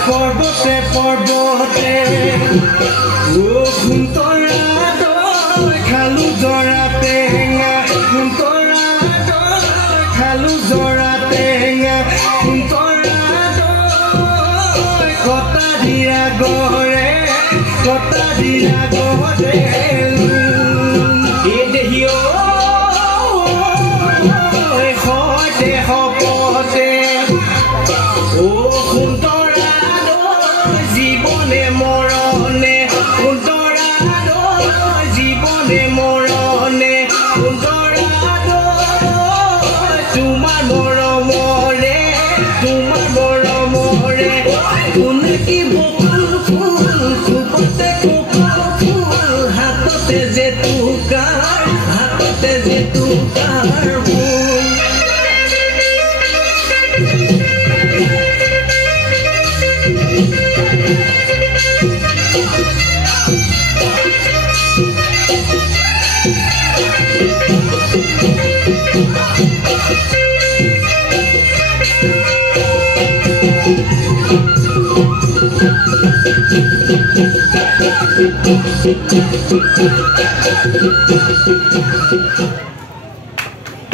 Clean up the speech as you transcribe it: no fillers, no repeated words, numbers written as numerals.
পৰ্বতে পৰ্বতে ও খুন্তৰা খালু জৰা টেঙা খুন্তৰা খালু জৰা টেঙা খুন্তৰা কটা দিয়া গৰে জীবনে মৰণে তোমাৰ মৰমৰে কোনে কি বকুল ফুল খুবতে কপৌ ফুল হাততে যে টুকাৰ ফুল